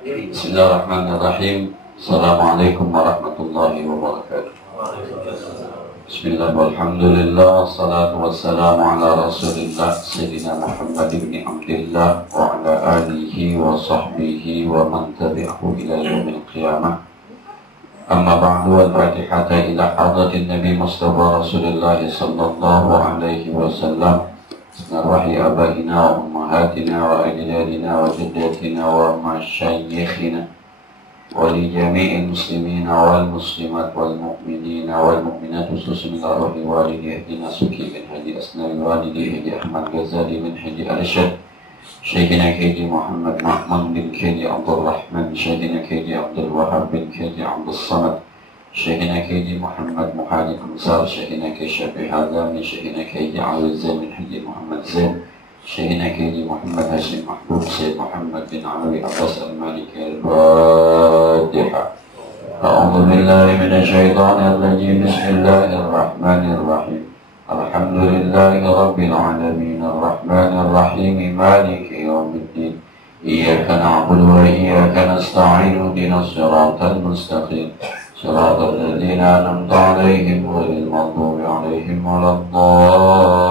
Bismillahirrahmanirrahim. Assalamualaikum warahmatullahi wabarakatuh. Bismillah walhamdulillah. Salatu wassalamu ala rasulillah Sayyidina Muhammad ibn Abdillah wa ala alihi wa sahbihi wa man tabi'ahu ila yawmil qiyamah. Amma ba'du, al-fatihata ila hadratin Nabi Mustafa Rasulullah sallallahu alaihi wasallam. Narwahi abaina wa ummahatina wa ajdadina wa jaddatina wa masyayikhina wa li jami'il muslimina wal muslimat wal mu'minina wal mu'minat, khususan narwahi walidi Haji Nasuki bin Haji Asnawi, walidi Haji Ahmad Ghazali bin Haji Arsyad, Syekhina Haji Muhammad Ma'mun bin Haji Abdul Rahman, Syekhina Haji Abdul Wahab bin Haji Abdul Samad, Syekhina Haji Muhammad Muhadi Kumsar, Syekhina Haji Syafi'i Hazami, Syekhina Haji Awil Zain bin Haji Muhammad Zain, Syekhina Haji Muhammad Hashim Mahbub, Syekh Muhammad bin Alawi Abbas Al-Maliki Al-Fatiha. A'udhu billahi minasyaitanir rajim. Bismillahirrahmanirrahim. Alhamdulillahi Rabbil Alamin. Ar-Rahmanir-Rahim. Maliki Yawmiddin. Iyyaka na'budu wa iyyaka nasta'in. Ihdinas siratal mustaqim. صراط الذين أنعمت عليهم غير المغضوب عليهم ولا الضالين.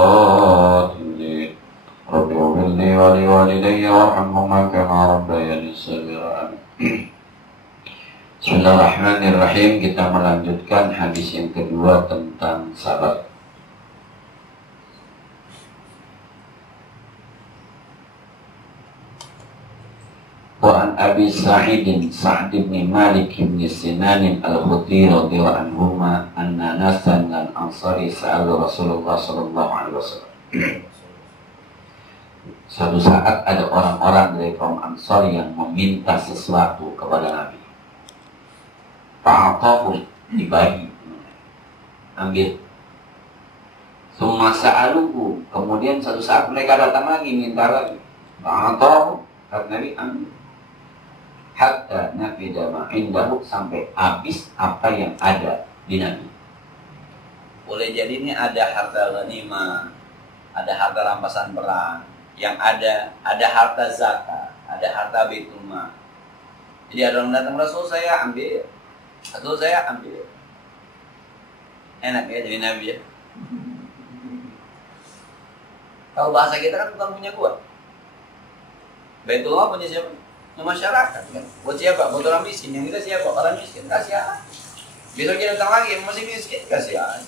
رب اغفر لي ولوالدي وارحمهما كما ربياني صغيرا. Bismillahirrahmanirrahim. Kita melanjutkan hadis yang kedua tentang sabar. Wa an Abi Sa'id Sa'd bin Malik bin Sinan al-Khudri radhiyallahu anhuma anna nasan lan ansari sa'al Rasulullah sallallahu alaihi wasallam. Suatu saat ada orang-orang dari kaum Ansar yang meminta sesuatu kepada Nabi. Fa'atahu, dibagi, ambil. Tsumma sa'aluhu, kemudian suatu saat mereka datang lagi minta lagi. Fa'atahu, kata Nabi, ambil. Hatta nafida ma'indahu, sampai habis apa yang ada di Nabi. Boleh jadi ini ada harta ghanimah, ada harta rampasan perang, yang ada harta zakat, ada harta baitul mal. Jadi ada orang datang, Rasul saya ambil, Rasul saya ambil. Enak ya jadi Nabi ya. Kalau bahasa kita kan bukan punya gua. Baitul mal punya siapa? Masyarakat kan, buat siapa? Buat orang miskin. Yang kita siapa? Orang miskin, kasihan. Besok kita datang lagi, masih miskin, kasihan.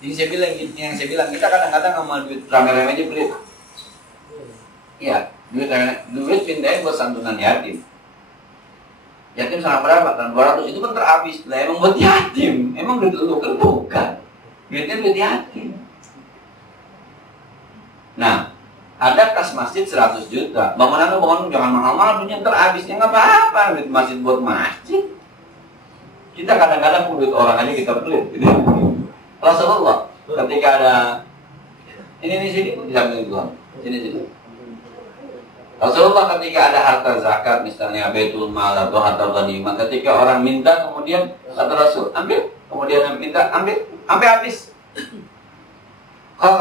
Jadi yang saya bilang kita kadang-kadang sama duit rame-rame aja pelit. Iya, duit pindahin buat santunan yatim. Yatim sama berapa? Kan 200 itu kan terhabis. Lah emang buat yatim, emang duit lu kan bukan. Duitnya duit yatim. Nah, ada kas masjid 100 juta. Bangunan jangan mahal-mahal, duitnya terhabisnya nggak apa-apa. Duit masjid buat masjid. Kita kadang-kadang duit orang aja kita pelit. Gitu. Rasulullah ketika ada ini sini diambil dulu. Sini. Rasulullah ketika ada harta zakat misalnya baitul mal atau harta ghanimah, ketika orang minta kemudian kata Rasul ambil, kemudian minta ambil sampai habis. Kalau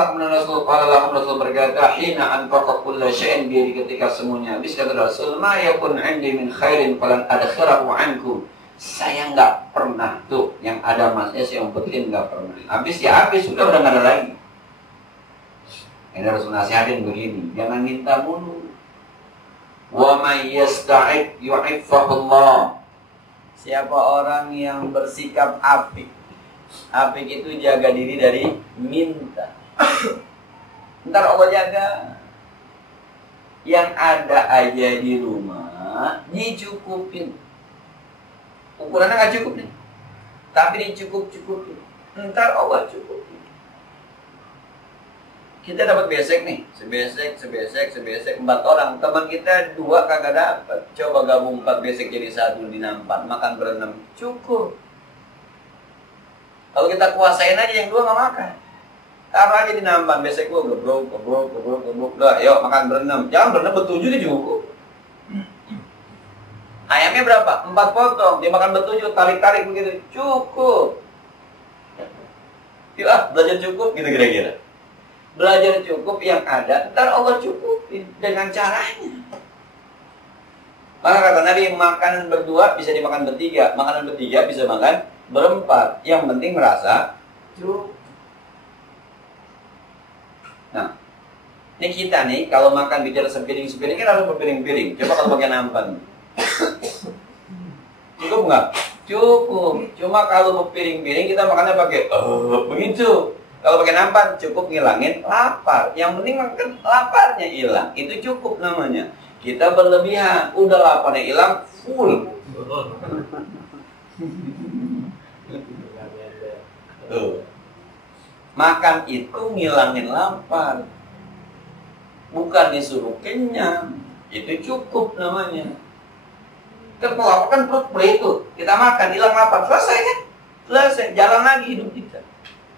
Rasul berkata, hina anfaqa kulla syai'in bi, ketika semuanya habis, kata Rasul, ma yakun 'indi min khairin falan adkhirahu 'ankum. Saya enggak pernah tuh yang ada masnya saya umpetin, enggak pernah. Habis ya habis, sudah enggak ada lagi. Ini Rasul nasihatin begini, jangan minta mulu. Wa may yasta'id yu'iffahu. Siapa orang yang bersikap apik, apik itu jaga diri dari minta. Ntar Allah jaga. Yang ada aja di rumah dicukupin. Ukurannya gak cukup nih, tapi dicukup-cukupin. Ntar Allah cukupin. Kita dapat besek nih, sebesek 4 orang. Teman kita 2 kagak dapat. Coba gabung 4 besek jadi 1 dina 4, makan ber-6, cukup. Kalau kita kuasain aja yang 2 gak makan. Taruh aja di nampan, besek gua gebrok. Udah, yuk makan ber-6. Jangan ber-6, ber-7 dia cukup. Ayamnya berapa? 4 potong, dia makan ber-7, tarik-tarik begitu. Cukup. Yuk belajar cukup gitu kira-kira. Belajar cukup yang ada, ntar Allah cukupin dengan caranya. Maka kata Nabi, makanan berdua bisa dimakan bertiga, makanan bertiga bisa makan berempat. Yang penting merasa cukup. Nah, ini kita nih kalau makan bicara sepiring-sepiring kan harus berpiring-piring. Coba kalau pakai nampan. Cukup nggak? Cukup. Cuma kalau berpiring-piring kita makannya pakai begitu. Kalau pakai nampan cukup ngilangin lapar. Yang penting makan laparnya hilang. Itu cukup namanya. Kita berlebihan. Udah laparnya hilang full. Tuh. Makan itu ngilangin lapar. Bukan disuruh kenyang. Itu cukup namanya. Kan lapar kan perut itu. Kita makan hilang lapar. Selesai kan? Selesai. Jalan lagi hidup kita.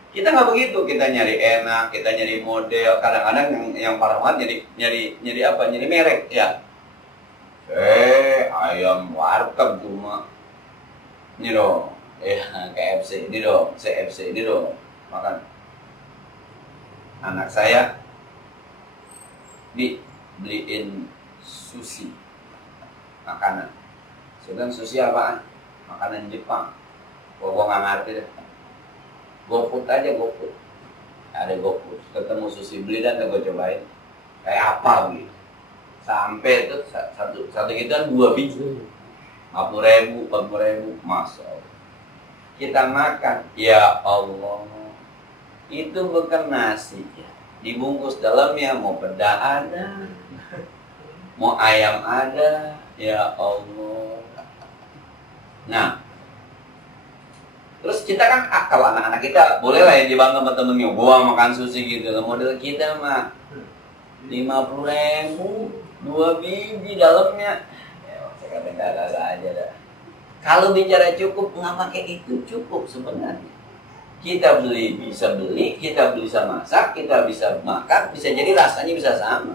Kita nggak begitu, kita nyari enak, kita nyari model, kadang-kadang yang parah banget nyari apa? Nyari merek ya. Ayam warteg cuma ini dong, KFC ini dong, CFC ini dong, makan. Anak saya beliin sushi, makanan. Sedang sushi apaan? Makanan Jepang. Gua nggak ngerti deh. GoFood aja, GoFood. Ada GoFood. Ketemu sushi, beli dan gue cobain. Kayak apa gitu. Sampai itu satu gituan 2 biji. 50.000, 40.000. Masa Allah. Kita makan. Ya Allah. Itu bukan nasi. Dibungkus dalamnya. Mau peda ada. Mau ayam ada. Ya Allah. Nah. Terus kita kan kalau anak-anak kita boleh lah ya dibangga sama temennya, gua makan sushi gitu. Model kita mah 50.000 2 biji dalamnya. Ya, saya kata enggak aja dah. Kalau bicara cukup nggak pakai itu cukup sebenarnya. Kita bisa beli, kita bisa masak, kita bisa makan, bisa jadi rasanya bisa sama.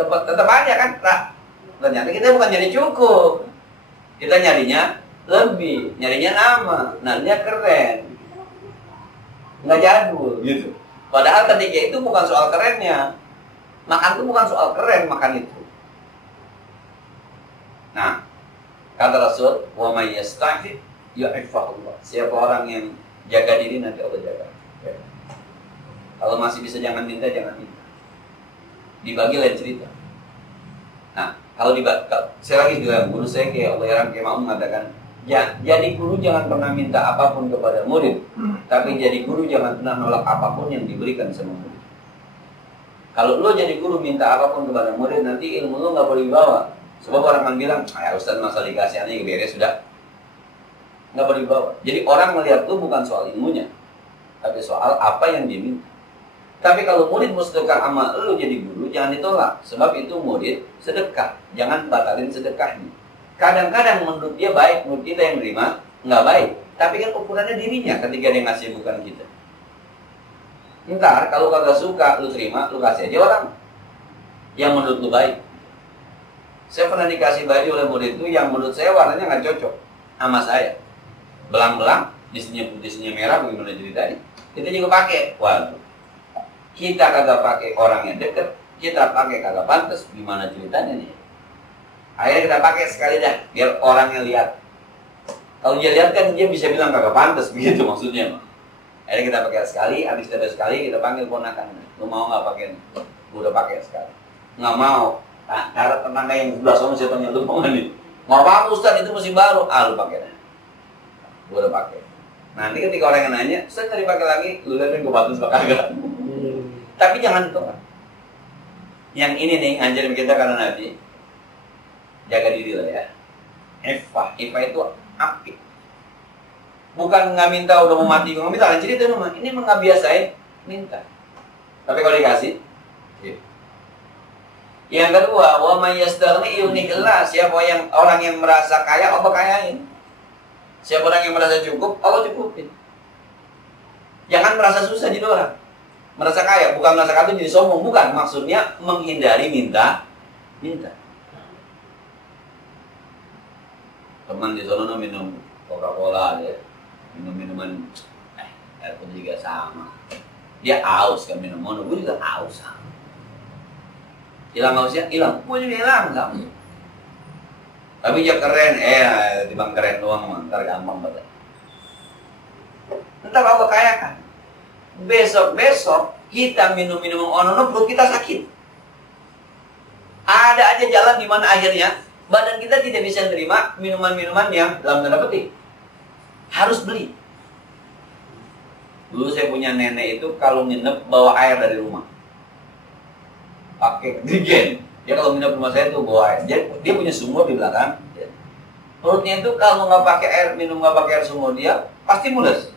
Tetap aja kan, ternyata kita bukan nyari cukup, kita nyarinya lebih, nyarinya nama, nyarinya keren, nggak jadul gitu. Padahal ketika itu bukan soal kerennya, makan itu bukan soal keren makan itu. Nah, kata Rasul, wa may yasta'fif ya'ifahullah. Siapa orang yang jaga diri nanti Allah jaga. Ya. Kalau masih bisa jangan minta. Dibagi lain cerita. Nah, kalau saya lagi bilang, guru saya kayak Allah kayak mau mengatakan, ya, jadi guru jangan pernah minta apapun kepada murid, tapi jadi guru jangan pernah nolak apapun yang diberikan sama murid. Kalau lo jadi guru minta apapun kepada murid, nanti ilmu lo nggak boleh dibawa. Sebab orang akan bilang, ya Ustaz masalah dikasih aja beres sudah, nggak boleh dibawa. Jadi orang melihat lo bukan soal ilmunya, tapi soal apa yang diminta. Tapi kalau murid mau sedekah sama lo jadi guru, jangan ditolak. Sebab itu murid sedekah, jangan batalin sedekahnya. Kadang-kadang menurut dia baik, menurut kita yang terima nggak baik. Tapi kan ukurannya dirinya ketika dia ngasih, bukan kita. Ntar kalau kagak suka, lu terima, lu kasih aja orang yang menurut lu baik. Saya pernah dikasih baju oleh murid itu yang menurut saya warnanya nggak cocok sama saya. Belang-belang, di sini putih, di sini merah, bagaimana ceritanya? Kita juga pakai. Waduh, kita kagak pakai orang yang deket, kita pakai kagak pantas, gimana ceritanya nih? Akhirnya kita pakai sekali dah, biar orangnya lihat. Kalau dia lihat kan dia bisa bilang kagak pantas, begitu maksudnya. Akhirnya kita pakai sekali, habis kita sekali kita panggil ponakan. Lu mau nggak pakai? Lu udah pakai sekali. Nggak mau. Cara tetangga yang sebelah sana saya tanya, lu mau nggak nih? Mau apa Ustaz, itu masih baru. Lu pakai. Lu udah pakai. Nanti ketika orang yang nanya, Ustaz tadi pakai lagi, lu lihat gue batas apa kagak. Tapi jangan ditolak. Yang ini nih ngajarin kita karena Nabi. Jaga diri lah ya. Ifah itu api. Bukan nggak minta udah mau mati, nggak minta. Jadi itu ini nggak biasain minta. Tapi kalau dikasih, ya. Yang kedua, wa may yastaghni yughnillah. Siapa yang orang yang merasa kaya, Allah kayain. Siapa orang yang merasa cukup, Allah cukupin. Jangan merasa susah jadi orang. Merasa kaya, bukan merasa kaya jadi sombong, bukan. Maksudnya menghindari minta. Teman di sana minum Coca-Cola dia, minum minuman air putih juga sama. Dia haus kan minum mono, gue juga haus sama. Hilang hausnya, hilang, gue juga hilang sama. Tapi ya keren, timbang keren doang, ntar gampang banget. Ntar Allah kayakan. Besok-besok kita minum ono perut kita sakit. Ada aja jalan di mana akhirnya badan kita tidak bisa menerima minuman-minuman yang dalam tanda petik harus beli. Dulu saya punya nenek itu kalau nginep bawa air dari rumah, pakai deterjen. Dia kalau nginep rumah saya tuh bawa air. Dia punya sumur di belakang. Perutnya itu kalau nggak pakai air, minum nggak pakai air sumur dia pasti mules.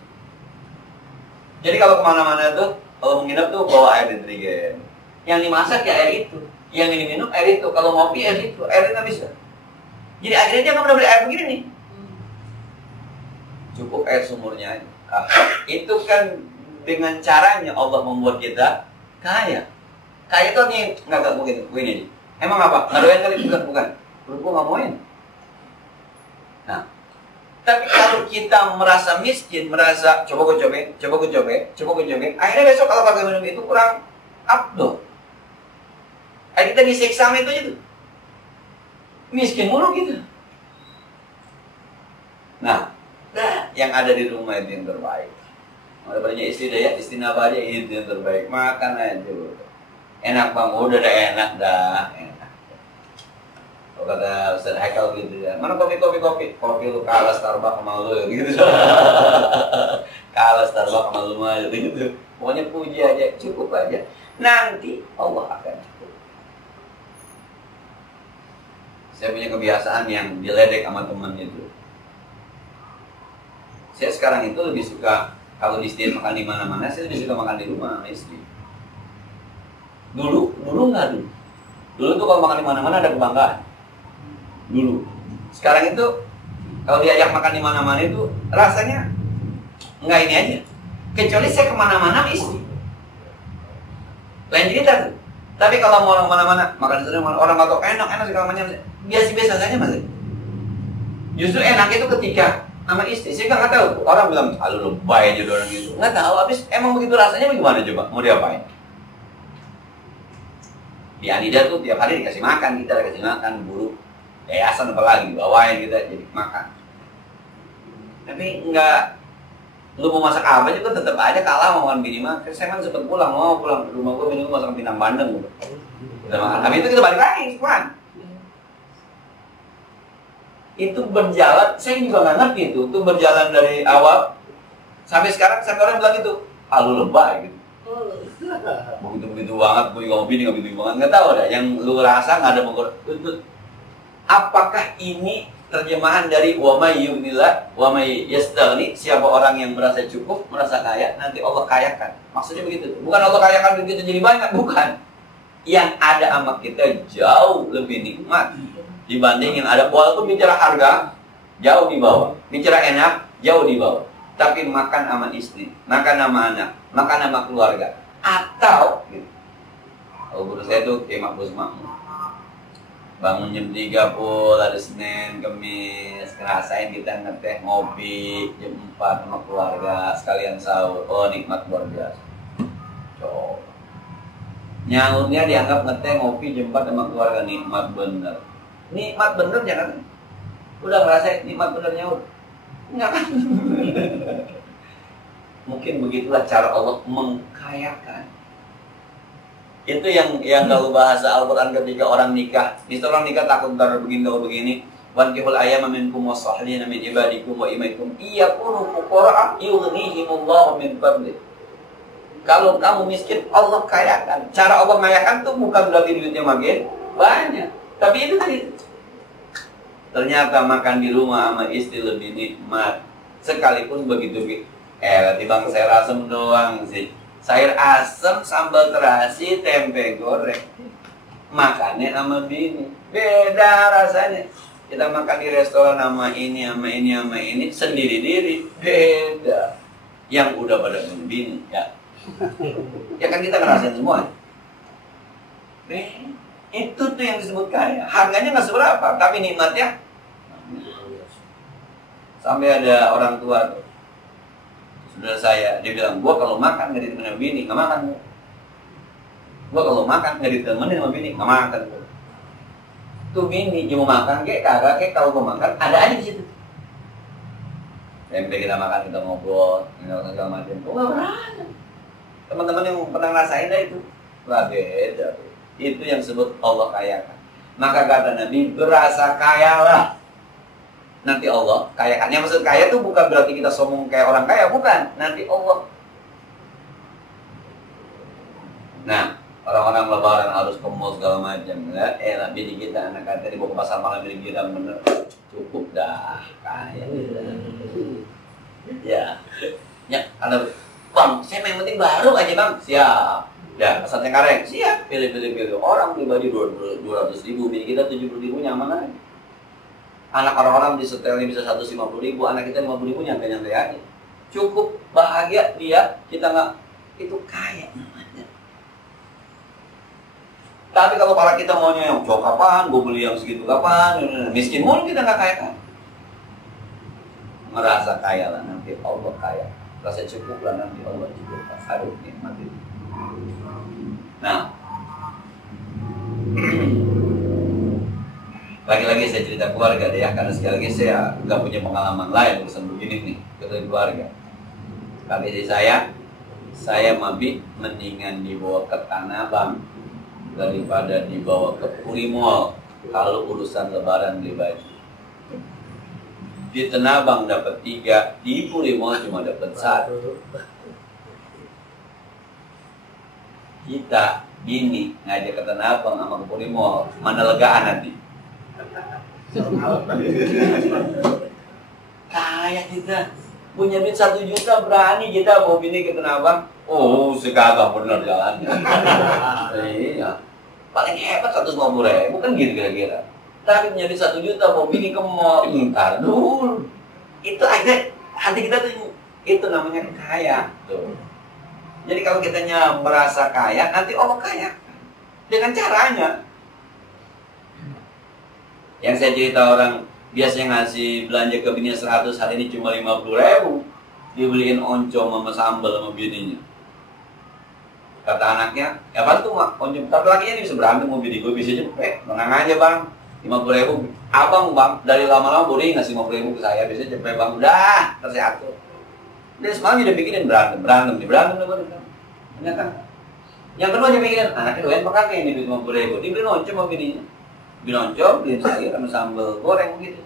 Jadi kalau kemana-mana tuh kalau menginap tuh bawa air deterjen. Yang dimasak ya air itu, yang diminum air itu. Kalau ngopi air itu, airnya nggak bisa. Jadi akhirnya dia nggak pernah beli air begini nih. Cukup air sumurnya aja. Itu kan dengan caranya Allah membuat kita kaya. Kaya itu nih nggak mungkin begini. Emang apa? Nggak doyan kali? Bukan. Perutku nggak mauin. Nah, tapi kalau kita merasa miskin, merasa coba gue cobain, akhirnya besok kalau pakai minum itu kurang abdol. Akhirnya kita disiksa sama itu aja tuh. Miskin mulu gitu. Nah, yang ada di rumah itu yang terbaik. Ada banyak istri daya, istri apa aja itu yang terbaik. Makan aja. Enak bang, udah enak dah. Kata Ustaz Haikal gitu ya, mana kopi lu kalah Starbucks sama lu gitu. Kalah Starbucks sama lu aja gitu. Pokoknya puji aja, cukup aja. Nanti Allah akan cukup. Saya punya kebiasaan yang diledek sama teman itu. Saya sekarang itu lebih suka kalau istri makan di mana-mana, saya lebih suka makan di rumah sama istri. Dulu nggak dulu. Dulu tuh kalau makan di mana-mana ada kebanggaan. Dulu. Sekarang itu kalau diajak makan di mana-mana itu rasanya nggak ini aja. Kecuali saya kemana-mana istri. Lain cerita tuh. Tapi kalau mau kemana-mana makan di sana orang nggak tahu enak segala macam biasa-biasa saja mas. Justru enak itu ketika sama istri. Saya nggak tahu. Orang bilang lu lebay aja orang gitu. Nggak tahu. Habis emang begitu rasanya bagaimana coba? Mau diapain? Di Anida tuh tiap hari dikasih makan, kita dikasih makan buruk. Yayasan apalagi dibawain kita jadi makan. Tapi enggak, lu mau masak apa juga tetap aja kalah mau makan bini mah. Saya kan sempat pulang ke rumah gua bini gua masak pinang bandeng gitu. Kita makan. Tapi itu kita balik lagi, kawan. Itu berjalan, saya juga nggak ngerti itu berjalan dari awal sampai sekarang sampai orang bilang itu, lu lebay gitu. Begitu banget, gue juga mau bini nggak begitu banget, nggak tahu dah. Yang lu rasa nggak ada mengukur. Apakah ini terjemahan dari wa may yughnillah wa may yastaghni? Siapa orang yang merasa cukup, merasa kaya, nanti Allah kayakan. Maksudnya begitu. Bukan Allah kayakan begitu jadi banyak, bukan. Yang ada sama kita jauh lebih nikmat dibanding yang ada. Walaupun bicara harga jauh di bawah, bicara enak jauh di bawah. Tapi makan sama istri, makan sama anak, makan sama keluarga. Atau gitu. Kalau guru saya tuh kayak Mak Busma. Bangun jam 3 pun, ada Senin, Kamis, ngerasain kita ngeteh, ngopi, jam 4 sama keluarga, sekalian sahur. Oh, nikmat luar biasa. Coba. Nyaurnya dianggap ngeteh, ngopi, jam 4 sama keluarga, nikmat bener. Nikmat bener jangan. Udah ngerasain nikmat bener nyaur? Enggak kan? Mungkin begitulah cara Allah mengkayakan. Itu yang kalau bahasa Al-Quran ketika orang nikah. Misalnya orang nikah takut ntar begini. Wankihul ayyama minkum was-salihina min ibadikum wa imaikum iyakunu fuqara yughnihimullahu min fadlih. Kalau kamu miskin, Allah kayakan. Cara Allah kayakan tuh bukan berarti duitnya makin banyak. Tapi itu tadi. Ternyata makan di rumah sama istri lebih nikmat. Sekalipun begitu. Timbang sayur asem doang sih. Sayur asem, sambal terasi, tempe goreng. Makannya sama bini. Beda rasanya. Kita makan di restoran sama ini, sendiri-diri. Beda. Yang udah pada bini, ya. Ya kan kita ngerasain semua. Itu tuh yang disebut kaya. Harganya nggak seberapa, tapi nikmatnya. Sampai ada orang tua tuh. Saudara saya, dia bilang, gua kalau makan nggak ditemenin sama bini, nggak makan. Gua kalau makan nggak ditemenin sama bini, nggak makan. Tuh bini cuma makan kayak kagak kayak kalau mau makan ada aja di situ. Sampai kita makan kita ngobrol, segala macam. Tuh nggak pernah. Teman-teman yang pernah ngerasain dah itu, nggak beda. Itu yang disebut Allah kayakan. Maka kata Nabi, berasa kayalah. Nanti Allah kayakan. Yang maksud kaya itu bukan berarti kita sombong kayak orang kaya, bukan. Nanti Allah. Nah, orang-orang lebaran harus ke mall segala macam. Lah, bini kita anak kata dibawa ke pasar malam beli girang bener. Cukup dah, kaya. Ya, ya, ada bang, saya yang penting baru aja bang. Siap. Ya, pasar Cengkareng. Siap. Pilih. Orang beli baju 200.000, bini kita 70.000 nyaman aja. Anak orang-orang di setelnya bisa 150.000, anak kita 50.000 nyampe aja. Cukup bahagia dia, kita nggak itu kaya namanya. Tapi kalau para kita maunya yang cok kapan, gue beli yang segitu kapan, miskin mulu kita nggak kaya kan? Merasa kaya lah nanti Allah kaya, rasa cukup lah nanti Allah cukupkan. Aduh nikmat itu. Nah, lagi-lagi saya cerita keluarga deh ya, karena sekali lagi saya nggak punya pengalaman lain urusan begini nih ke keluarga. Kali ini saya mabit mendingan dibawa ke Tanah Abang daripada dibawa ke Puri Mall kalau urusan lebaran beli baju. Di Tanah Abang dapat 3, di Puri Mall cuma dapat 1. Kita gini ngajak ke Tanah Abang sama ke Puri Mall, mana legaan nanti? Kaya kita punya duit 1 juta berani kita mau bini ke Tanah Abang. Oh segagah bener jalannya. Iya. Paling hebat 150.000 kan gitu kira-kira. Tapi punya duit 1 juta mau bini ke mall. Ntar dulu. Itu aja hati kita tuh itu namanya kaya. Tuh. Jadi kalau kitanya merasa kaya nanti Allah kaya dengan caranya. Yang saya cerita orang biasanya ngasih belanja ke bininya 100, hari ini cuma 50.000. Dibeliin oncom sama sambal sama bininya. Kata anaknya, ya bantu mak, oncom. Tapi lakinya ini bisa berantem sama bini gue, bisa cepet. Menang aja bang, 50.000. Abang bang, dari lama-lama boleh ngasih 50.000 ke saya, bisa cepet bang. Udah, tersehat tuh. Dia semalam udah bikinin berantem. Ternyata. Yang kedua dia pikirin, anaknya doyan makan kayak ini duit 50.000. Dibeliin oncom sama bininya. Binoncom, beliin sayur sama sambal goreng gitu.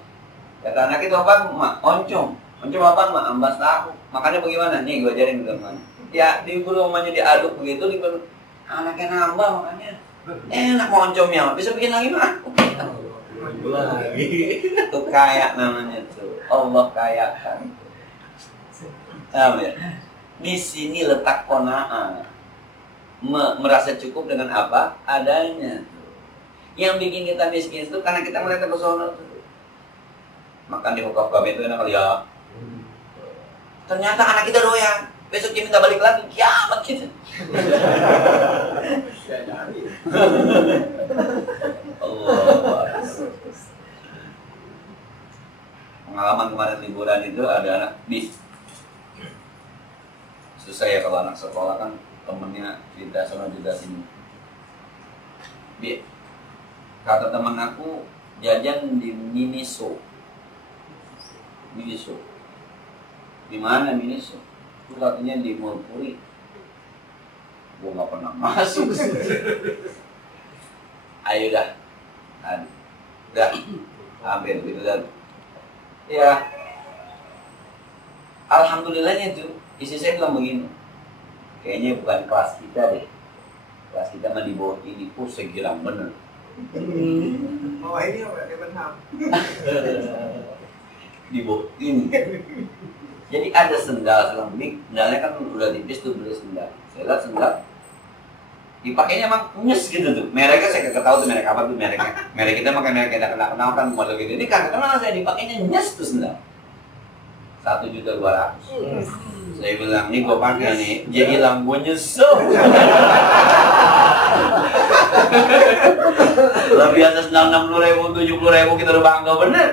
Kata anak itu apa? Mak, oncom. Oncom apa mak? Ambas tahu. Makannya bagaimana? Nih gue ajarin ke teman. Ya di rumahnya diaduk begitu, anaknya nambah makannya. Enak mau oncomnya, bisa bikin lagi mak. Lagi. Itu kaya namanya tuh. Allah kayakan. Ya? Di sini letak qanaah. Merasa cukup dengan apa adanya. Yang bikin kita miskin itu karena kita melihat ke sono tuh. Makan di hukaf itu enak kali ya. Ternyata anak kita doyan. Besok dia minta balik lagi, kiamat kita. Allah. Pengalaman kemarin liburan itu ada anak bis. Susah ya kalau anak sekolah kan temennya cerita sono cerita sini. Kata teman aku jajan di Miniso. Di mana Miniso? Itu katanya di Mall Puri. Gua nggak pernah masuk. Ayo dah, udah hampir gitu dan ya alhamdulillahnya tuh istri saya bilang begini, kayaknya bukan kelas kita deh, kelas kita mah di bawah ini. Saya kira bener. Oh ini apa? Debenham. Di bawah ini. Jadi ada sendal selang beli, sendalnya kan udah tipis tuh beli sendal. Saya lihat sendal dipakainya emang nyes gitu tuh. Mereknya saya kagak tahu tuh merek apa tuh mereknya. Merek kita makan merek kita kenal kan model gitu. Ini kagak kenal saya dipakainya nyes tuh sendal. 1.200.000. Saya bilang nih gue pakai nih, dia hilang gue nyesel. Lebih atas 60.000, 70.000 kita udah bangga bener.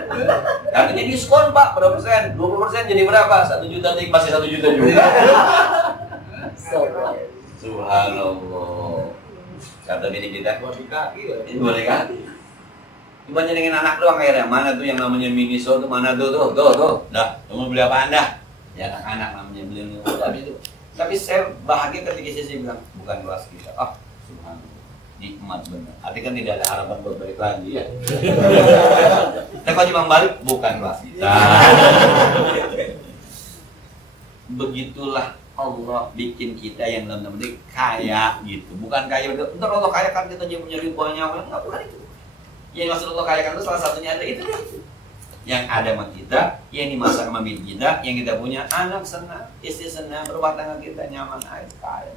Artinya diskon pak, berapa persen? 20% jadi berapa? 1 juta, masih 1 juta juga. Subhanallah. Kata bini kita, ini boleh kaki. Dibanding dengan anak doang akhirnya. Mana tuh yang namanya Miniso tuh, mana tuh. Dah, mau beli apa Anda? Ya anak-anak namanya beli habis itu. Tapi saya bahagia ketika saya bilang, bukan kelas kita. Subhanallah. Nikmat benar. Artinya kan tidak ada harapan buat balik lagi ya. Tapi kalau cuma balik, bukan kelas kita. Begitulah Allah bikin kita yang dalam arti kaya gitu. Bukan kaya, ntar Allah kaya kan kita jadi punya banyak. Enggak, bukan itu. Yang maksud Allah kaya kan itu salah satunya ada itu deh. Yang ada sama kita, yang dimasak sama bini kita, yang kita punya anak senang, istri senang, rumah tangga kita nyaman, air kaya.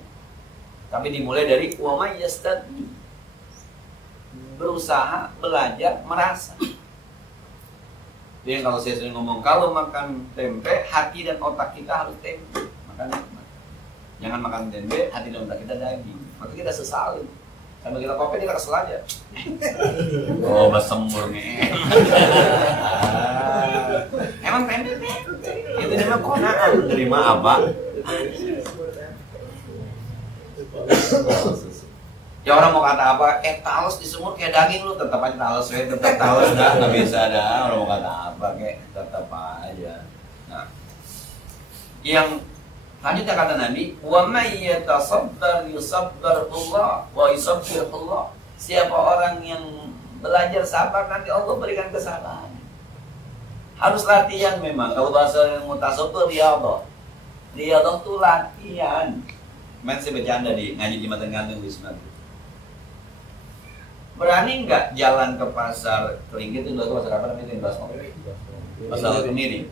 Tapi dimulai dari wa may yastadi, berusaha, belajar, merasa. Jadi kalau saya sering ngomong, kalau makan tempe, hati dan otak kita harus tempe, makan nikmat. Jangan makan tempe, hati dan otak kita daging, maka kita sesalin. Sambil kita kopi, kita kesel aja. Oh, bersemur nih. Emang tempe? Itu namanya konaan. Terima apa? Ya orang mau kata apa? Talos disemur kayak daging lu, tetap aja talos, tetap talos dah, nggak bisa dah. Orang mau kata apa kayak tetap aja. Nah, yang lanjutnya kata Nabi, wa may yatasabbar yusabbarullah wa yusabbirullah. Siapa orang yang belajar sabar, nanti Allah berikan kesabaran. Harus latihan memang. Kalau bahasa yang mutasawuf itu riyadhah. Riyadhah itu latihan. Main saya bercanda di ngaji di Jembatan Gantung Wisma. Berani nggak jalan ke pasar Kelinggit itu pasar apa namanya itu? Pasar Kemiri.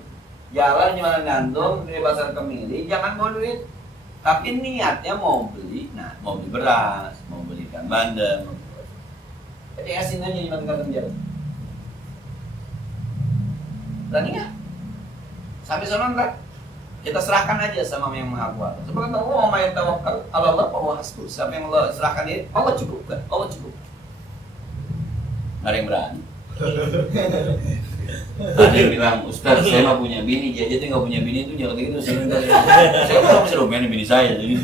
Jalan Jembatan Gantung dari pasar Kemiri, jangan bawa duit. Tapi niatnya mau beli, mau beli beras, mau beli ikan bandeng. Jadi asin aja Jembatan Gantung jalan. Berani nggak? Sampai sana enggak? Kita serahkan aja sama yang Maha Kuasa. Sebab kata Allah, "May tawakkal 'ala Allah fa huwa hasbuh." Siapa yang Allah serahkan ini, Allah cukupkan. Allah cukup. Nggak ada yang berani. Ada yang bilang, Ustaz, saya nggak punya bini, dia aja nggak punya bini itu jangan gitu. Saya nggak bisa domain bini saya. Jadi.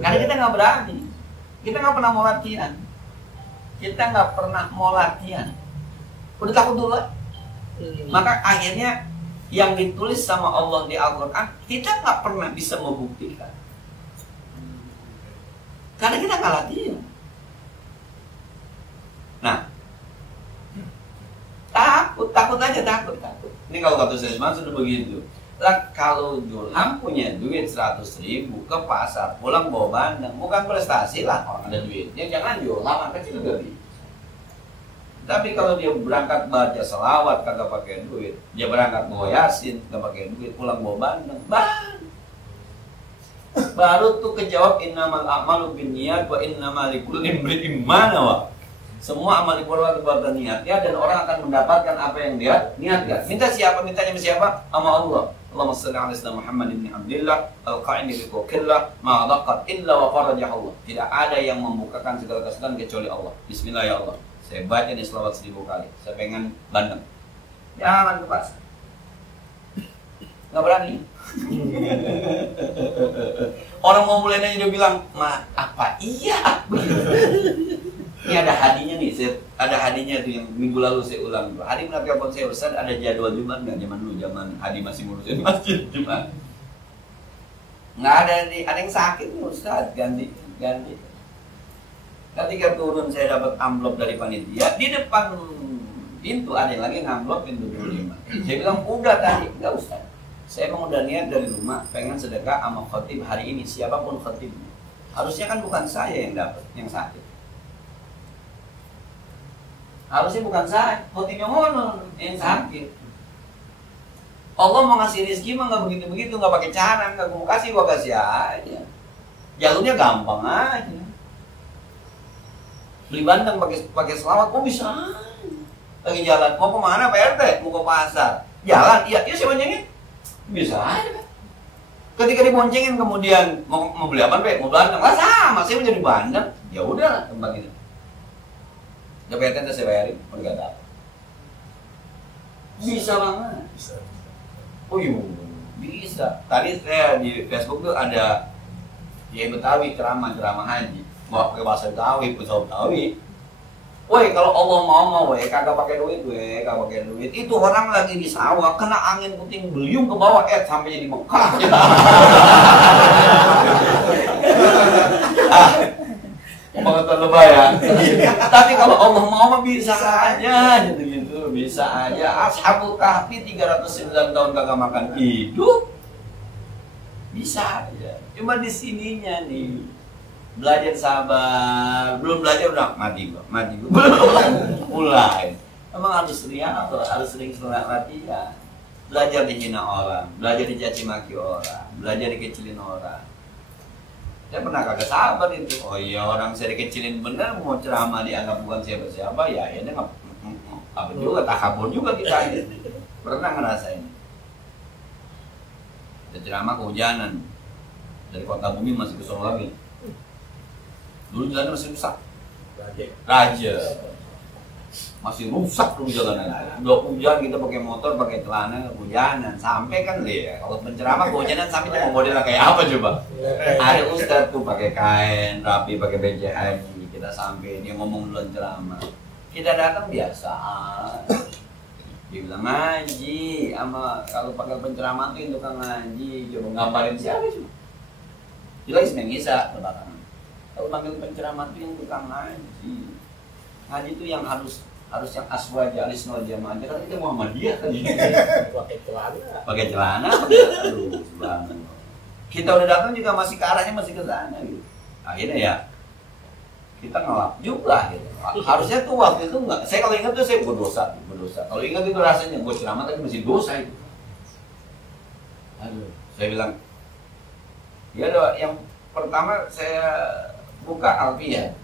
Karena kita nggak berani, kita nggak pernah mau latihan, udah takut dulu. Maka akhirnya yang ditulis sama Allah di Al-Quran kita nggak pernah bisa membuktikan, karena kita nggak latihan. Nah, takut aja. Ini kalau kata saya sudah begitu. Lah kalau Julham punya duit 100.000 ke pasar, pulang bawa bandeng, bukan prestasi lah orang ada duitnya. Jangan Julham kecil juga bisa. Tapi kalau dia berangkat baca selawat kagak pakai duit, dia berangkat bawa yasin kagak pakai duit, pulang bawa bandeng, baru tuh kejawab innamal a'malu binniyat wa innamal likulli imri'in ma nawa. Semua amal diperbuat niatnya dan orang akan mendapatkan apa yang dia niatkan. Minta siapa? Mintanya siapa? Sama Allah. Allahumma shalli ala sayyidina Muhammad ibn Abdillah al-qa'ini bi qillah ma daqat illa wa farajah Allah. Tidak ada yang membukakan segala kesulitan kecuali Allah. Bismillah ya Allah. Saya baca nih selawat 1000 kali. Saya pengen bandeng. Jangan ke pasar. Nggak berani. Orang mau mulai aja dia bilang, apa iya? Ini ada hadinya nih, ada hadinya tuh yang minggu lalu saya ulang. Hadi pernah telepon saya, Ustaz, ada jadwal Jumat nggak? Zaman dulu, zaman Hadi masih ngurusin masjid Jumat. Nggak ada nih, ada yang sakit nih Ustaz, ganti. Ketika turun saya dapat amplop dari panitia, di depan pintu ada yang lagi ngamplop pintu 25. Saya bilang, udah tadi, nggak Ustaz. Saya emang udah niat dari rumah, pengen sedekah sama khatib hari ini, siapapun khatibnya. Harusnya kan bukan saya yang dapat, yang sakit. Harusnya bukan saya, khatibnya mana yang sakit. Allah mau ngasih rezeki mah nggak begitu-begitu, nggak pakai cara, nggak mau kasih, gua kasih aja. Jalurnya gampang aja. Beli bandeng pakai selawat, kok bisa? Lagi jalan, mau kemana Pak RT? Mau ke pasar. Jalan, iya saya boncengin. Bisa aja Pak. Ketika diboncengin kemudian mau beli apa Pak? Mau bandeng. Lah sama, saya mau jadi bandeng. Ya udah tempat itu. Gak PRT saya bayarin, enggak ada. Bisa banget. Oh iya, bisa. Tadi saya di Facebook tuh ada Betawi ceramah haji. Mau pakai bahasa Betawi, bahasa Betawi. Woi, kalau Allah mau, woi, kagak pakai duit, kagak pakai duit. Itu orang lagi di sawah, kena angin puting beliung ke bawah, sampai jadi Mekah. Pengertian lebay ya. Tapi kalau Allah mau bisa aja, gitu, bisa aja. Ashabul Kahfi 309 tahun kagak makan hidup, bisa aja. Cuma di sininya nih. Belajar sabar, belum belajar udah mati gua, mulai. Emang harus sering latihan. Belajar dihina orang, belajar dicaci maki orang, belajar dikecilin orang. Saya pernah kagak sabar itu. Oh iya, orang saya dikecilin bener, mau ceramah dianggap bukan siapa-siapa, ya akhirnya apa juga, takabur juga kita ini. Pernah ngerasain. Kita ceramah kehujanan, dari kota bumi masih ke Solo lagi. Dulu jalannya masih rusak, raja masih rusak dulu jalannya. Udah hujan kita pakai motor, pakai celana kehujanan, sampai kan deh. Kalau penceramah kehujanan sampai cuma modelnya kayak apa coba? Ada ustadz tuh pakai kain rapi, pakai baju haji. Kita sampai dia ngomong duluan ceramah, kita datang biasa. Dia bilang ngaji, sama kalau pakai penceramah tuh itu kan ngaji. Coba gambarin siapa sih? Jelas Ismail terbakar. Kalau panggil penceramah itu yang tukang ngaji. Ngaji itu yang harus yang aswaja alisnol jamaah. Kan itu Muhammadiyah kan. Pakai celana. Aduh, subhanallah. Kita udah datang juga masih ke arahnya masih ke sana gitu. Akhirnya ya kita ngelap juga gitu. Harusnya tuh waktu itu enggak. Saya kalau ingat tuh saya berdosa. Kalau ingat itu rasanya gue ceramah tapi masih dosa itu. Aduh, saya bilang ya yang pertama saya buka alfiyah.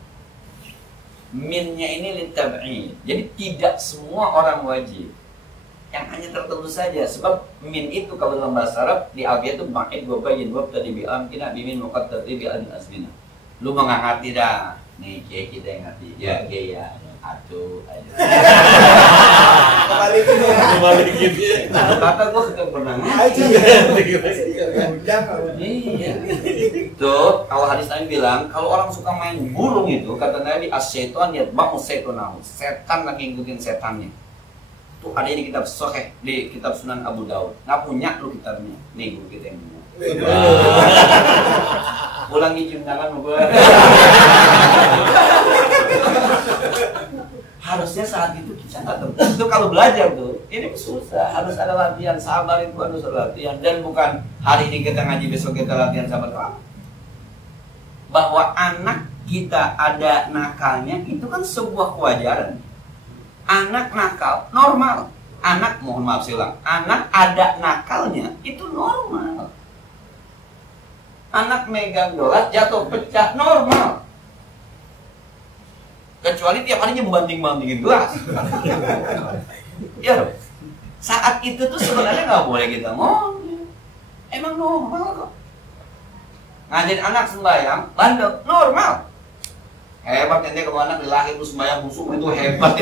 Minnya ini litab'i. Jadi tidak semua orang wajib. Yang hanya tertentu saja. Sebab min itu kalau dalam bahasa Arab di alfiyah itu ma'id wabayin wab tadi bi'amkina bimin muqaddati bi'alin asmina. Lu mau nggak ngerti dah. Nih kayak kita yang ngerti. Ya gaya. Aduh. Kembali gitu. Kata gue sudah pernah ngaji. Iya. Tuh, kalau hadis Nabi bilang, kalau orang suka main burung itu, kata Nabi, as-syaitan yatba'u syaitonahu. Setan lagi ngikutin setannya. Tuh ada di kitab Sahih, di kitab Sunan Abu Daud. Nggak punya lu kitabnya. Nih guru kita yang punya. Pulang cium tangan gue. Harusnya saat itu kita nggak tertentu kalau belajar tuh ini susah, harus ada latihan sabar, itu harus ada latihan. Dan bukan hari ini kita ngaji besok kita latihan sabar. Bahwa anak kita ada nakalnya itu kan sebuah kewajaran. Anak nakal normal, anak mohon maaf saya ulang, anak ada nakalnya itu normal. Anak megang gelas jatuh pecah normal. Kecuali tiap harinya membanting-bantingin gelas. Ya, saat itu tuh sebenarnya nggak boleh kita ngomong. Emang normal kok. Ngajarin anak sembahyang, bandel, normal. Hebat nanti kalau anak dilahir terus sembahyang busuk itu hebat.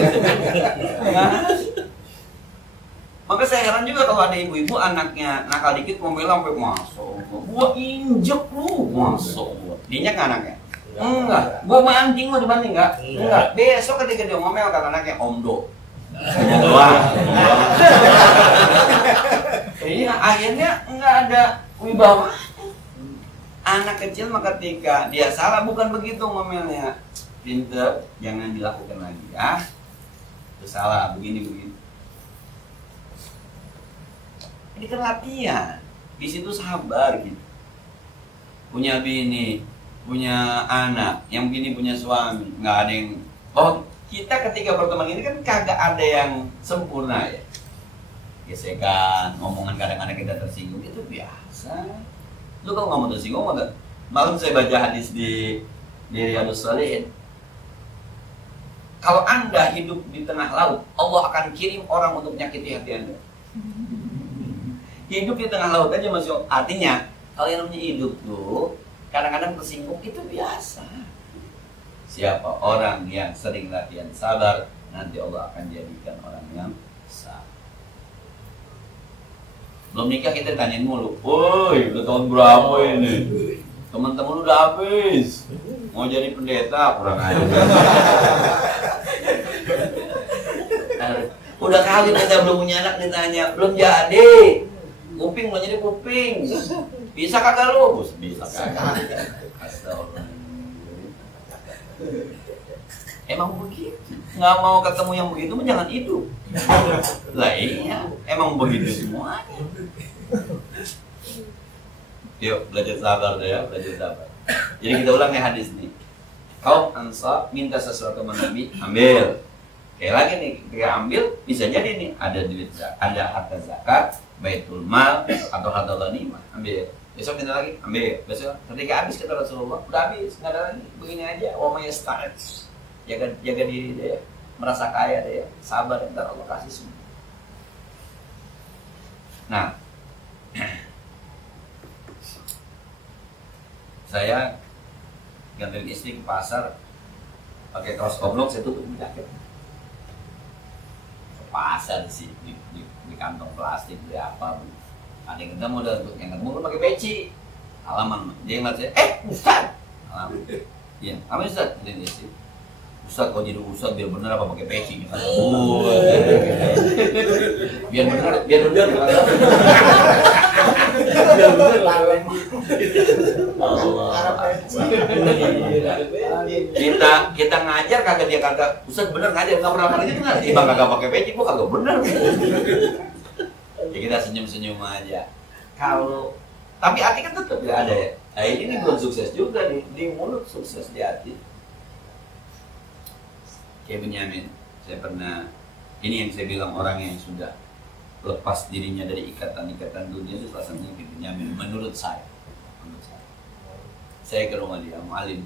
Maka saya heran juga kalau ada ibu-ibu anaknya nakal dikit ngomel sampai masuk. Gua injek lu, masuk. Dinyak anaknya. Enggak, gua mancing lu dibanding enggak? Enggak. Besok ketika dia ngomel kata anaknya omdo. Iya, akhirnya enggak ada wibawa. Anak kecil maka ketika dia salah bukan begitu ngomelnya. Pinter, jangan dilakukan lagi ya. Itu salah, begini. Ini kan latihan. Di situ sabar gitu. Punya bini, punya anak, yang begini punya suami, nggak ada yang. Oh, kita ketika berteman ini kan kagak ada yang sempurna ya. Gesekan, omongan kadang-kadang kita tersinggung itu biasa. Lu kalau ngomong tersinggung, malam saya baca hadis di Riyadhus Shalihin. Kalau Anda hidup di tengah laut, Allah akan kirim orang untuk menyakiti hati Anda. Hidup di tengah laut aja masih, artinya kalau yang namanya hidup tuh kadang-kadang tersinggung itu biasa. Siapa orang yang sering latihan sabar, nanti Allah akan jadikan orang yang sabar. Belum nikah kita tanyain mulu, woi udah tahun berapa ini? Teman-teman udah habis, mau jadi pendeta kurang aja. Udah kawin kita belum punya anak ditanya, belum jadi. Kuping mau jadi kuping. Bisa kagak lu? Bisa kagak. Astagfirullah. Emang begitu. Nggak mau ketemu yang begitu mah jangan hidup. Lah iya, emang begitu semuanya. Yuk belajar sabar deh ya, belajar sabar. Jadi kita ulang ya hadis nih. Kaum Ansar minta sesuatu sama Nabi, ambil. Kayak lagi nih, ketika ambil bisa jadi nih ada duit, ada harta zakat, baitul mal atau harta ghanimah, ambil. Besok minta lagi, ambil. Besok ketika habis kata Rasulullah, udah habis, nggak ada lagi. Begini aja, wa may yasta'id. Jaga diri deh, merasa kaya deh, sabar ntar Allah kasih semua. Nah, saya gantiin istri ke pasar pakai kaos oblong, saya tutup jaket ke pasar sih di kantong plastik di apa, ada yang kita modal untuk yang ketemu pakai peci halaman, dia ngeliat saya, Ustaz halaman, iya, apa Ustaz? Dia istri, Ustaz kau jadi Ustaz biar bener apa pakai peci gitu. Biar bener kita ngajar kagak dia kagak Ustaz bener ngajar nggak pernah ngajar nggak tiba kagak pakai peci gua kagak bener. Ya kita senyum aja. Kalau tapi hati kan tetap nggak ada ya. Nah, ini belum sukses juga di mulut, sukses di hati. Kayak Benyamin, saya pernah, ini yang saya bilang orang yang sudah lepas dirinya dari ikatan-ikatan dunia itu salah satunya kayak Benyamin, menurut saya. Saya ke rumah dia, mu'alim.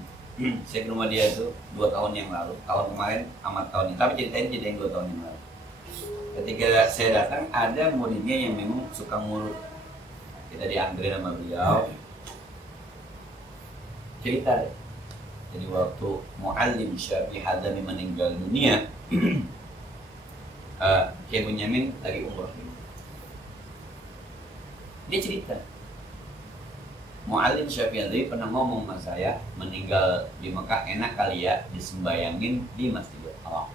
Saya ke rumah dia itu 2 tahun yang lalu, tahun kemarin amat tahun ini, tapi ceritain 2 tahun yang lalu. Ketika saya datang, ada muridnya yang memang suka ngurut. Kita diantre sama beliau, cerita deh. Jadi waktu Mu'allim Syafi'i Hadami meninggal dunia, Kiai Benyamin lagi umroh. Dia cerita, Mu'allim Syafi'i Hadami pernah ngomong sama saya, meninggal di Mekah enak kali ya disembayangin di Masjidil Haram.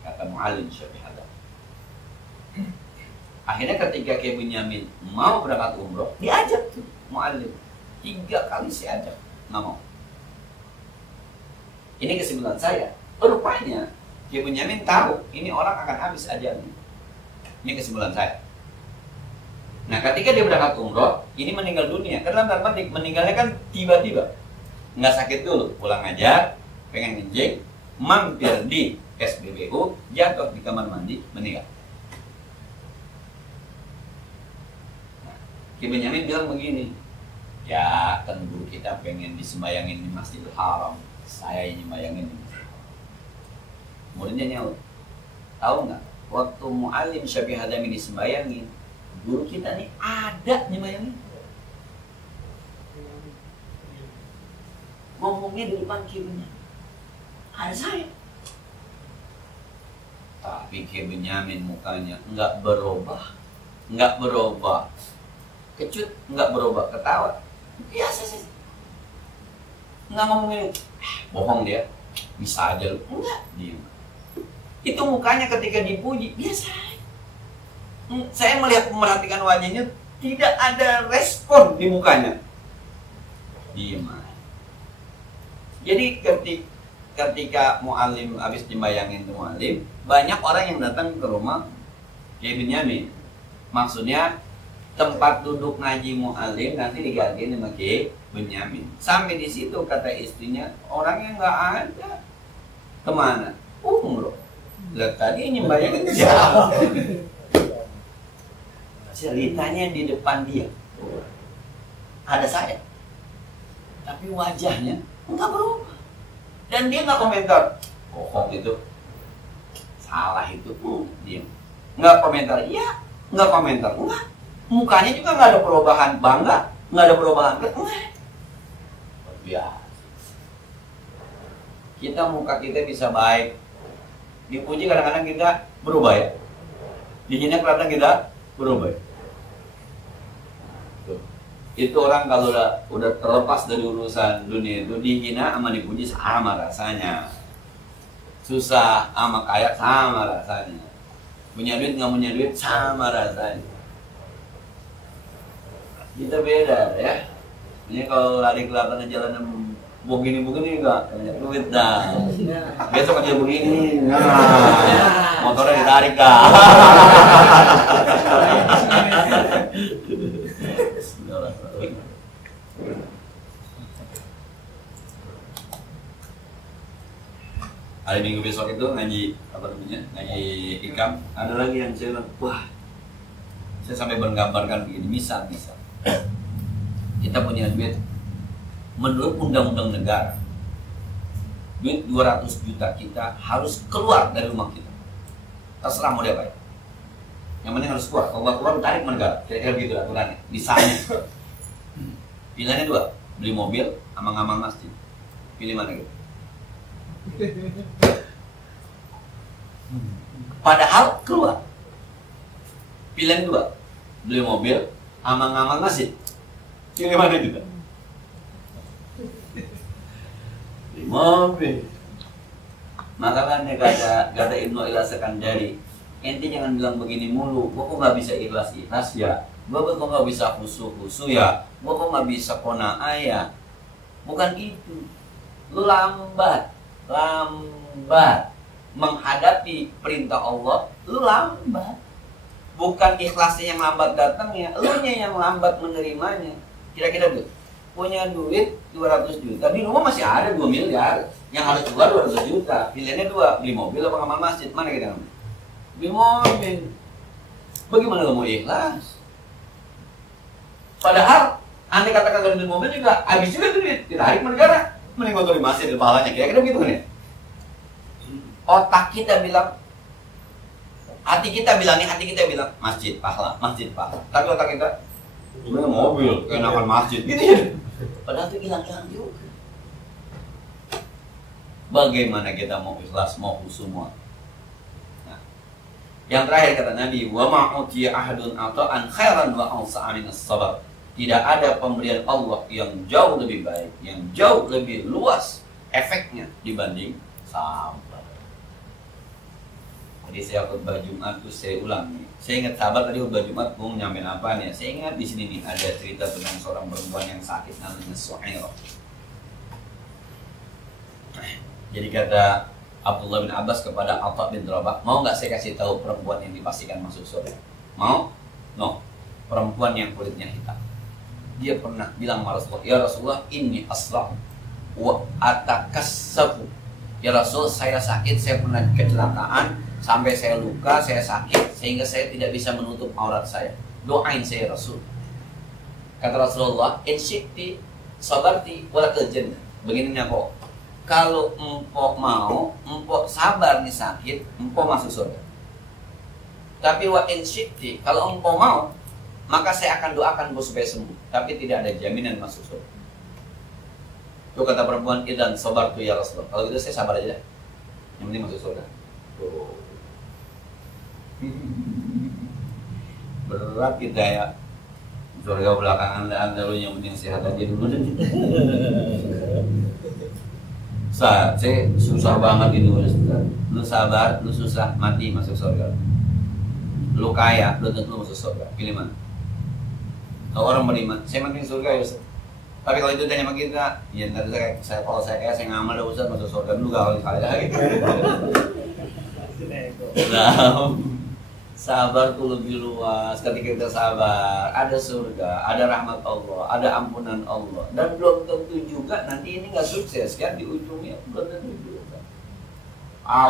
Kata Mu'allim Syafi'i Hadami. Akhirnya ketika Kiai Benyamin mau berangkat umroh, diajak tuh Mu'allim. 3 kali saya ajak, nggak mau. Ini kesimpulan saya. Rupanya Kiai Benyamin tahu ini orang akan habis ajalnya. Ini kesimpulan saya. Nah, ketika dia berangkat umroh, ini meninggal dunia. Karena teman meninggalnya kan tiba-tiba, nggak sakit dulu, pulang aja, pengen ngencing, mampir di SBBU, jatuh di kamar mandi, meninggal. Nah, Kiai Benyamin bilang begini, ya kan guru kita pengen disembayangin di Masjidil Haram. Saya ini bayangin ini. Muridnya nyaut, tahu nggak? Waktu Mu'allim Syafi'i Hadami disembayangin, guru kita nih ada nyembayangin. Ngomongnya di depan Kiai Benyamin, ada saya. Tapi Kiai Benyamin mukanya nggak berubah, kecut nggak berubah, ketawa biasa sih. Nggak ngomongin, bohong dia, bisa aja lu. Enggak, diam. Itu mukanya ketika dipuji, biasa. Saya merhatikan wajahnya, tidak ada respon di mukanya. Diam aja. Jadi ketika Mu'allim habis dibayangin Mu'allim, banyak orang yang datang ke rumah Kiai Benyamin. Maksudnya, tempat duduk ngaji Mu'allim nanti digantiin sama Kiai Benyamin. Sampai di situ kata istrinya, orangnya nggak ada. Kemana? Umroh. Lihat tadi nyembayangin jauh. Ceritanya di depan dia ada saya, tapi wajahnya nggak berubah. Dan dia nggak komentar, bohong itu, salah itu, diam. Nggak komentar, iya, nggak komentar, enggak. Mukanya juga nggak ada perubahan bangga, nggak ada perubahan enggak. Biasa. Kita muka kita bisa baik, dipuji kadang-kadang kita berubah ya, dihina kadang kita berubah. Itu orang kalau udah terlepas dari urusan dunia itu, dihina sama dipuji sama rasanya, susah sama kaya sama rasanya. Punya duit nggak punya duit sama rasanya. Kita beda ya. Ini kalau lari kelihatan jalan begini enggak banyak duit dah. Besok aja begini. Nah, motornya ditarik dah. Hari Minggu besok itu ngaji ngaji ikam. Ada lagi yang saya bilang, wah, saya sampai menggambarkan begini, misal kita punya duit menurut undang-undang negara, duit 200 juta kita harus keluar dari rumah kita, terserah mau diapain, yang penting harus keluar. Kalau nggak keluar tarik negara, kira-kira begitu aturannya. Misalnya pilihannya dua, beli mobil sama ngamal masjid, pilih mana gitu. Padahal keluar. Pilihan dua, beli mobil sama ngamal masjid, pilih mana juga? Beli mobil. Makanya kata Ibnu Al-Sakandari, ente jangan bilang begini mulu, gua kok nggak bisa ikhlas ya, gua kok nggak bisa khusyuk ya, gua kok nggak bisa qanaah ya. Bukan itu, lu lambat menghadapi perintah Allah, lu lambat. Bukan ikhlasnya yang lambat datangnya, elunya yang lambat menerimanya. Kira-kira tuh, punya duit 200 juta, di rumah masih ada 2 miliar, yang harus keluar 200 juta. Pilihannya dua, beli mobil apa ngamal masjid, mana kita ngambil? Beli mobil. Bagaimana lo mau ikhlas? Padahal, andai katakan kalau beli mobil juga, habis juga duit, ditarik negara. Mending kotor di masjid, di pahalanya, kira-kira begitu kan ya? Otak kita bilang, hati kita bilang masjid pahala. Tapi otak kita, sebenarnya mobil, keenakan masjid, gitu ya. Padahal itu hilang-hilang juga. Bagaimana kita mau ikhlas, mau semua? Nah, yang terakhir kata Nabi, wa ma'utiya ahadun ata'an khairan wa awsa'a minas sabar. Tidak ada pemberian Allah yang jauh lebih baik, yang jauh lebih luas efeknya dibanding sabar. Jadi saya khutbah Jumat tuh saya ulang nih. Saya ingat sabar tadi khutbah Jumat mau nyampein apa nih? Saya ingat di sini nih ada cerita tentang seorang perempuan yang sakit namanya Suhairah. Jadi kata Abdullah bin Abbas kepada Atha bin Rabah, mau nggak saya kasih tahu perempuan yang dipastikan masuk surga? Mau? No. Perempuan yang kulitnya hitam. Dia pernah bilang sama Rasulullah, ya Rasulullah, ini aslam wa atakassabu. Ya Rasul, saya sakit, saya pernah kecelakaan, sampai saya luka, saya sakit, sehingga saya tidak bisa menutup aurat saya. Doain saya Rasul. Kata Rasulullah, insyikti sabarti walakal jannah. Begininya kok, kalau empok mau, empok sabar nih sakit, empok masuk surga. Tapi wa insyikti, kalau empok mau, maka saya akan doakan bos supaya sembuh. Tapi tidak ada jaminan masuk surga. Itu kata perempuan, idan sabar tuh ya Rasulullah. Kalau gitu saya sabar aja. Yang penting masuk surga. Oh. Berat kita ya. Surga belakangan anda lu yang penting sehat aja dulu. Saya susah banget ini Ustaz. Lu sabar, lu susah, mati masuk surga. Lu kaya, lu tentu masuk surga. Pilih mana? Kalau orang beriman, saya penting surga ya Ustaz. Tapi kalau itu tanya sama kita, ya nanti kalau saya kaya, saya ngamal dah Ustaz masuk surga dulu kalau sekali lagi. Nah, sabar tuh lebih luas. Ketika kita sabar, ada surga, ada rahmat Allah, ada ampunan Allah. Dan belum tentu juga nanti ini nggak sukses kan di ujungnya, belum tentu juga.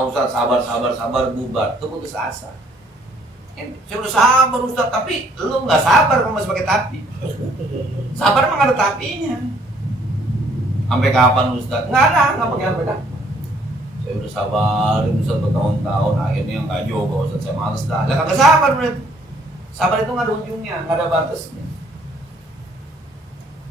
Ustaz sabar bubar, itu putus asa. Saya udah sabar Ustaz, tapi lu nggak sabar kalau masih pakai tapi. Sabar emang ada tapinya. Sampai kapan Ustaz? Nggak pakai sampai kapan. Saya udah sabarin Ustaz bertahun-tahun, akhirnya nggak juga Ustaz, saya males dah. Lah kagak sabar berarti. Sabar itu nggak ada ujungnya, nggak ada batasnya.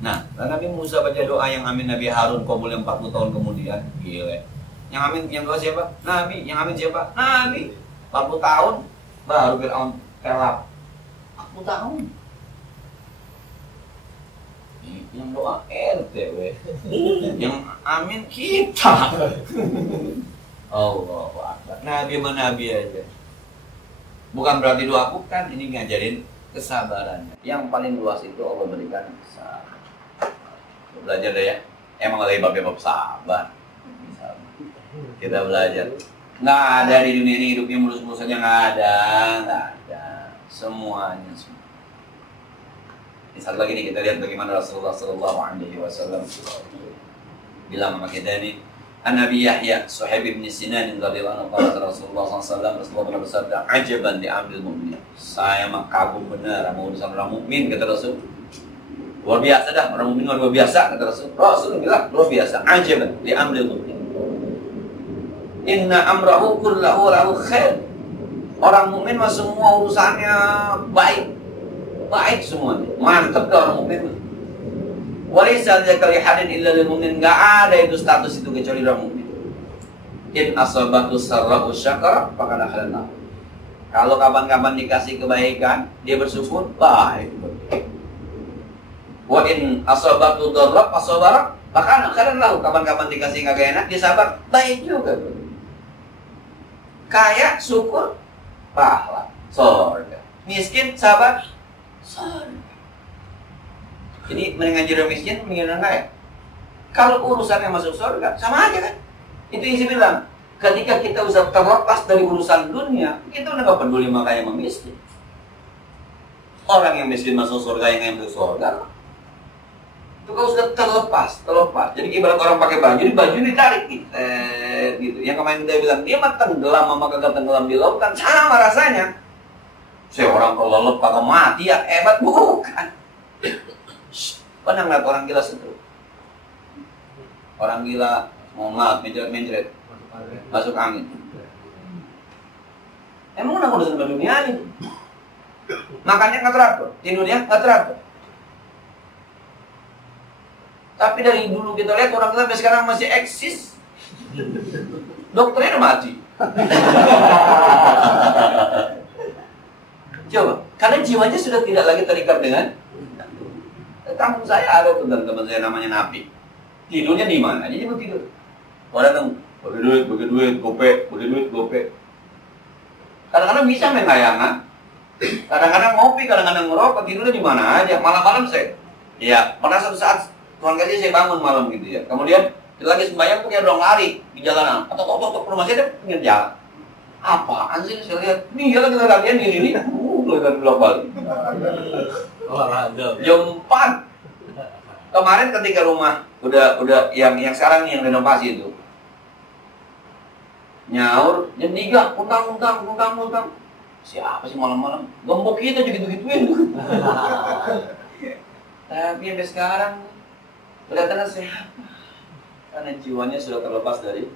Nah, Nabi Musa baca doa yang amin Nabi Harun kabul 40 tahun kemudian, gile. Yang amin, yang doa siapa? Nabi. Yang amin siapa? Nabi. 40 tahun baru Fir'aun telap. 40 tahun. Yang doa RT we. Yang amin kita. Allahu Akbar. Nabi mana nabi aja. Bukan berarti doa, bukan. Ini ngajarin kesabaran. Yang paling luas itu Allah berikan kesabaran. Belajar deh ya. Emang lagi bab sabar. Kita belajar. Nggak ada di dunia ini hidupnya mulus-mulus saja, nggak ada. Semuanya semua. Ini satu lagi nih, kita lihat bagaimana Rasulullah SAW bilang sama kita ini. An-Nabi Yahya, Suhaib bin Sinan radhiyallahu anhu, kata Rasulullah SAW, Rasulullah bersabda, "Ajaban diambil mukmin." Saya mah kagum benar sama urusan orang mukmin, kata Rasul. Luar biasa dah, orang mukmin luar biasa, kata Rasul. Rasul bilang luar biasa. Ajaban diambil mukmin. Inna amrahu kullahu lahu khair. Orang mukmin mah semua urusannya baik semuanya. Mantap dah orang mukmin. Walaysa dzaka li hadin illa lil mu'min. Enggak ada itu status itu kecuali orang mukmin. In asabatu sarra'u syakara faqad akhlana. Kalau kapan-kapan dikasih kebaikan, dia bersyukur, baik. Wa in asabatu dharra fasabara faqad akhlana. Kapan-kapan dikasih kagak enak, dia sabar, baik juga. Kaya syukur, pahala, surga. Miskin sabar, surga. Jadi mendingan jadi miskin, mendingan kaya. Kalau urusannya masuk surga, sama aja kan? Itu isi bilang, ketika kita usah terlepas dari urusan dunia, kita udah gak peduli sama kaya sama miskin. Orang yang miskin masuk surga, yang kaya masuk surga. Itu kalau sudah terlepas. Jadi ibarat orang pakai baju, di baju ditarik gitu. Yang kemarin dia bilang, dia mah tenggelam sama kagak tenggelam di lautan, sama rasanya. Saya orang kalau lepas kagak mati ya hebat, bukan. Pernah ngeliat orang gila sentuh? Orang gila, mohon maaf, mencret masuk angin. Emang udah ngurusin dunia ini? Makannya nggak teratur, tidurnya nggak teratur. Tapi dari dulu kita lihat orang gila sampai sekarang masih eksis. Dokternya udah mati. Coba, karena jiwanya sudah tidak lagi terikat dengan. Kampung saya ada tuh teman saya namanya Napi. Tidurnya di mana? Jadi mau tidur. Orang datang, bagi duit, gope. Kadang-kadang bisa main layangan. Kadang-kadang ngopi, kadang-kadang ngerokok. Tidurnya di mana aja. Malam-malam saya. Ya, pernah suatu saat Tuhan kasih saya bangun malam gitu ya. Kemudian lagi sembahyang tuh kayak dorong lari di jalanan. Atau rumah saya ada pinggir jalan. Apaan sih saya lihat? Nih ya kita latihan di sini. Kelihatan bolak-balik. Olahraga. Jam 4. Kemarin ketika rumah udah yang sekarang nih yang renovasi itu. Nyaur jam 3, utang. Siapa sih malam-malam? Gembok kita juga gitu-gituin. Tapi sampai sekarang kelihatan sehat. Karena jiwanya sudah terlepas dari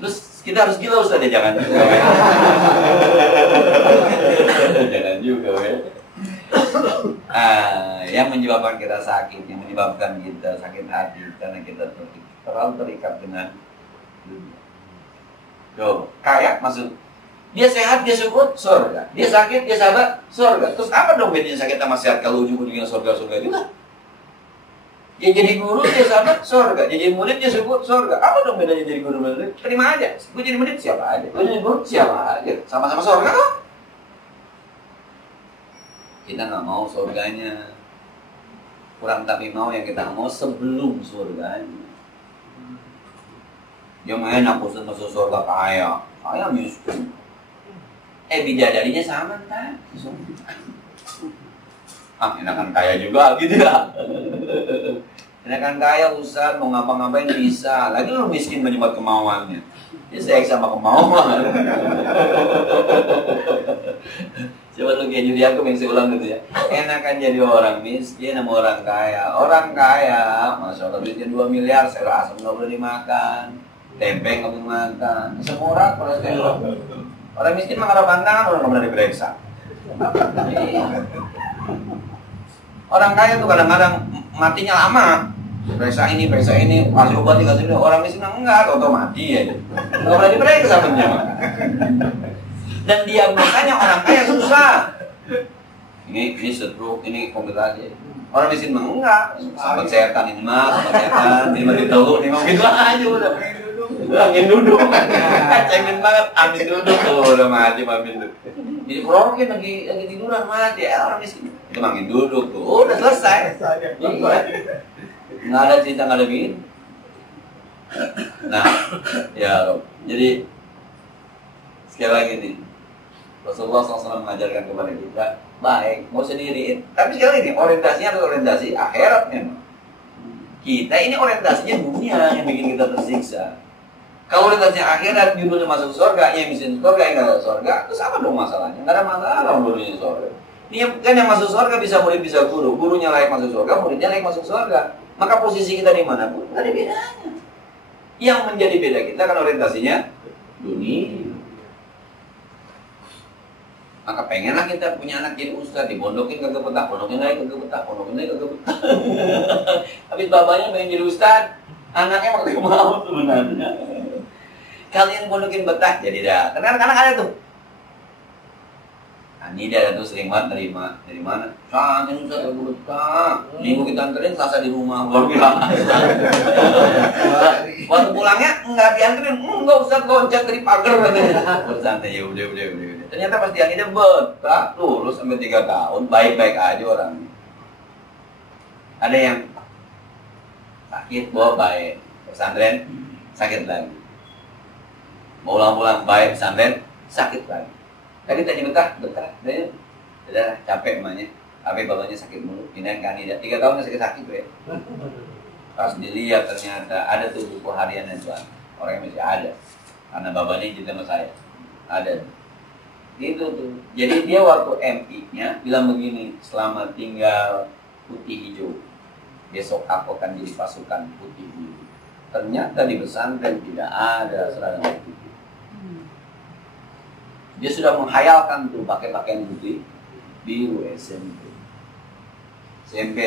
Terus kita harus gila Ustaz ya, jangan juga. Jangan juga ya. Yang menyebabkan kita sakit, yang menyebabkan kita sakit hati karena kita terlalu terikat dengan dunia. Kaya maksud dia sehat, dia syukur, surga. Dia sakit, dia sabar, surga. Terus apa dong bedanya sakit sama sehat kalau ujung-ujungnya surga juga? Dia jadi guru, dia sabar, surga. Dia jadi murid, dia syukur, surga. Apa dong bedanya jadi guru dan murid? Terima aja. Gue jadi murid, siapa aja. Gue jadi guru, siapa aja. Sama-sama surga kok. Kita nggak mau surganya. Kurang tapi mau yang kita mau sebelum surganya. Dia main aku masuk surga kaya. Kaya miskin. Bidadarinya sama kan? Enakan kaya juga gitu ya. Enakan kaya Ustaz, mau ngapa-ngapain bisa. Lagi lu miskin menyebat kemauannya. Dia seks sama kemauan. Coba lu kayak jadi aku yang saya ulang gitu ya. Enakan jadi orang miskin sama orang kaya. Orang kaya, Masya Allah duitnya 2 miliar, saya asam nggak boleh dimakan. Tempe nggak boleh dimakan. Semua orang kolesterol. Orang miskin mengarah pantangan, orang nggak pernah diperiksa. Orang kaya tuh kadang-kadang matinya lama. Periksa ini, kasih obat, kasih ini. Orang miskin enggak, atau mati ya. Nggak pernah diperiksa punya. Dan diagnosanya orang kaya susah. Ini stroke, ini komplikasi. Orang miskin enggak. Sahabat setan ini mah, sahabat setan, ini mah diteluk, ini mah gitu aja udah. Angin duduk. Cemen banget, angin duduk tuh udah mati Amin tuh. Jadi Rokin lagi tiduran mati, orang miskin. Itu angin duduk tuh, udah selesai. Nggak ada cerita nggak ada begini. Nah, ya jadi sekali lagi nih, Rasulullah SAW mengajarkan kepada kita baik, mau sendiriin. Tapi sekali lagi orientasinya adalah orientasi akhirat memang. Kita ini orientasinya dunia yang bikin kita tersiksa. Kalau orientasinya akhirat, judulnya masuk surga, yang miskin surga, yang nggak ada surga, itu sama dong masalahnya. Nggak ada masalah dulunya surga. Ini kan yang masuk surga bisa murid bisa guru, gurunya layak masuk surga, muridnya layak masuk surga. Maka posisi kita di mana pun nggak ada bedanya. Yang menjadi beda kita kan orientasinya dunia. Maka pengenlah kita punya anak jadi ustaz, dibondokin kagak betah, bondokin lagi kagak betah, bondokin lagi kagak betah. Habis bapaknya pengen jadi ustaz, anaknya makin mau sebenarnya. Kalian bondokin betah jadi dah. Karena anak-anak ada tuh. Ini dia tuh sering banget nerima dari mana? Saking ustaz kagak betah. Minggu kita anterin Selasa di rumah baru bilang. Waktu pulangnya enggak dianterin, enggak ustaz loncat dari pagar katanya. Bersantai ya udah. Ternyata pas dia betah, lulus sampai 3 tahun, baik-baik aja orang. Ada yang sakit, bawa baik, pesantren sakit lagi. Mau pulang baik, pesantren sakit lagi. Tadi betah, udah capek emaknya, tapi bapaknya sakit mulu, pindahin kan tidak 3 tahun sakit tuh ya. Pas dilihat ternyata ada tuh buku hariannya tuan, orangnya masih ada, karena bapaknya cerita sama saya, ada. Gitu tuh. Jadi dia waktu MI-nya bilang begini, selama tinggal putih hijau, besok aku akan jadi pasukan putih hijau. Ternyata di pesantren tidak ada seragam putih. Dia sudah menghayalkan tuh pakai pakaian putih biru SMP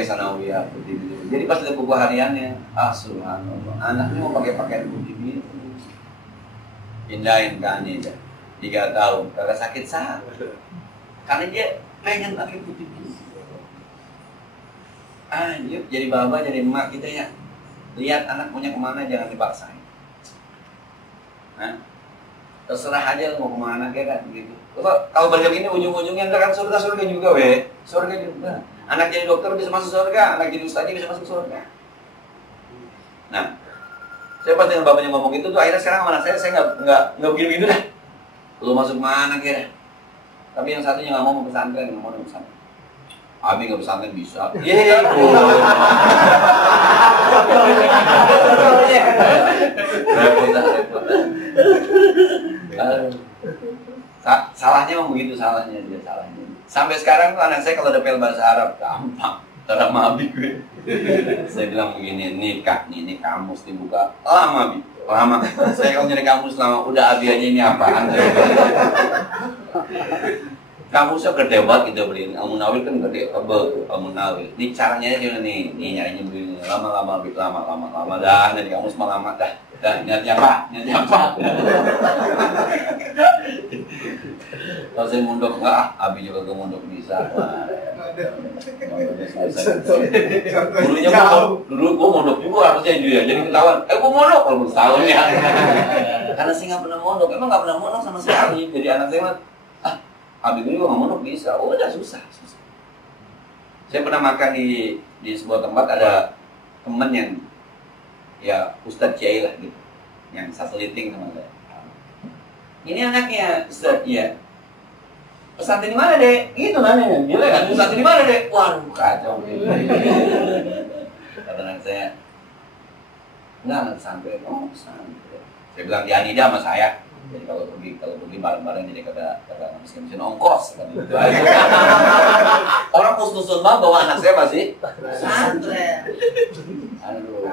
sanawiyah putih biru. Jadi pas lihat buku hariannya, subhanallah, anaknya mau pakai pakaian putih biru. Pindahin kan ini dah. 3 tahun, kagak sakit karena dia pengen pakai putih biru. Anjir, jadi bapak, jadi emak kita ya. Lihat anak punya kemana jangan dipaksain. Terserah aja mau kemana kayak kan gitu. Kalau balik ini ujung-ujungnya ntar kan surga juga surga juga. Anak jadi dokter bisa masuk surga, anak jadi ustaz bisa masuk surga. Nah, saya pas dengan bapaknya ngomong itu tuh akhirnya sekarang anak saya nggak begini dah. Lu masuk mana kira? Tapi yang satunya nggak mau pesantren, nggak mau pesantren. Abi nggak pesantren bisa. Yeay. Repot. Salahnya memang begitu salahnya. Sampai sekarang tuh anak saya kalau ada pel bahasa Arab gampang. Terama Abi gue. Saya bilang begini, nikah nih, ini kamus dibuka lama Abi. Lama. Saya kalau nyari kamus lama, udah Abi aja ini apaan? Kamusnya gede banget kita beliin. Al-Munawir kan gede, tebel tuh Al-Munawir. Ini caranya aja nih nyarinya begini, lama. Dah, nanti kamus malah lama dah. Niatnya apa? Kalau saya mondok enggak, Abi juga ke mondok bisa. Dulunya dulu gua mondok juga harusnya juga. Jadi ketahuan, gua mondok kalau tahun ya. Karena saya nggak pernah mondok, emang nggak pernah mondok sama sekali. Jadi anak saya mah, Abi gue juga nggak mondok bisa. Udah susah. Saya pernah makan di sebuah tempat, ada teman yang ya Ustadz Kiai lah gitu, yang sateliting sama saya. Ini anaknya Ustadz, ya. Pesantren di mana deh? Gitu nanya, gila kan? Pesantren di mana deh? Waduh kacau. Kata anak saya, enggak pesantren. Oh pesantren. Saya bilang di Anida sama saya. Jadi kalau pergi bareng-bareng jadi kagak miskin ongkos. Gitu. Orang kus-kusun banget bahwa anak saya masih pesantren. Aduh.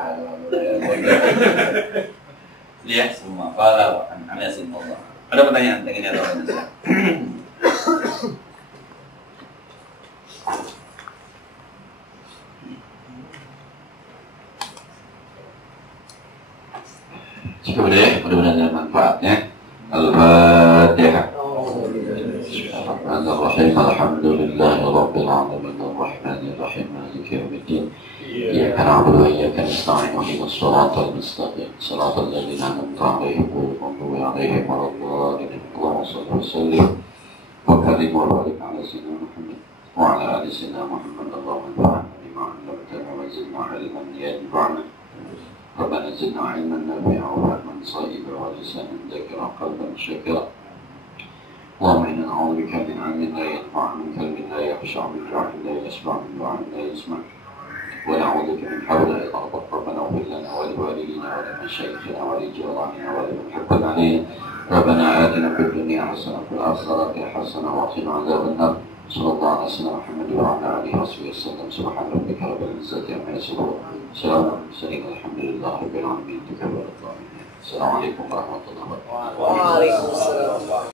Dia semua fala anasin Allah. Ada pertanyaan dengan yang lain? Cukup deh, mudah-mudahan ada manfaatnya. Al-Fatihah. Bismillahirrahmanirrahim. Alhamdulillahirabbil alamin arrahmanir rahim maliki yaumiddin. Iyyaka na'budu wa iyyaka nasta'in ihdinas siratal mustaqim. صراط الذين أنعمت عليهم غير المغضوب عليهم ولا الضالين. اللهم صل وسلم وكرم وبارك على سيدنا محمد وعلى آل سيدنا محمد. اللهم انفعنا بما علمتنا وزدنا علما ينفعنا. ربنا زدنا علما نافعا وفهما صائبا ولسانا ذاكرا قلبا شاكرا. اللهم إنا نعوذ بك من علم لا ينفع، من قلب لا يخشع، من دعاء لا يشبع، من دعاء لا يسمع، ونعوذ بك من حول لا يغضب. ربنا اغفر لنا ولوالدينا ولمشايخنا ولجيراننا ولمن حب علينا. ربنا آتنا في الدنيا حسنة وفي الآخرة حسنة وقنا عذاب النار. صلى الله على سيدنا محمد وعلى آله وصحبه وسلم. سبحان ربك رب العزة عما يصفون، سلام على المرسلين، الحمد لله رب العالمين. تكبر الله. السلام عليكم ورحمة الله وبركاته. وعليكم السلام.